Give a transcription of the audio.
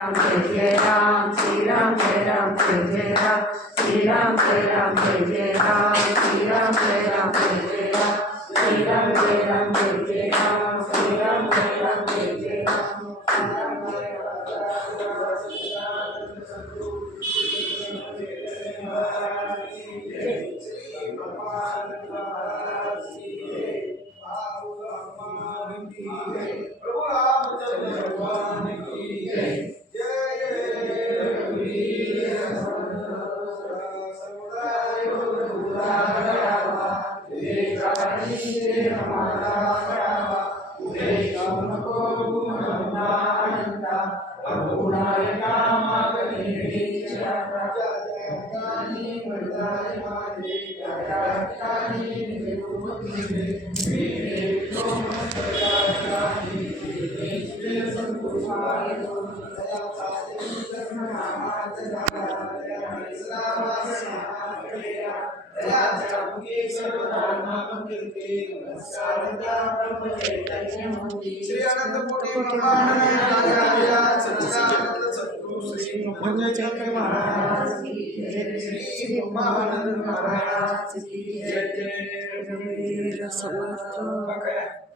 राम जय जय राम श्री राम जय राम जय जय राम श्री राम जय राम जय जय राम श्री राम जय राम जय जय राम श्री राम जय राम जय जय राम श्री राम जय राम जय जय श्री अनंत कोटि ब्रह्मांड नारायण सच्चिदानंद सद्गुरु श्री ब्रह्मचर्य महाराज की जय। श्री ब्रह्मानंद महाराज की जय। जय समर्थ।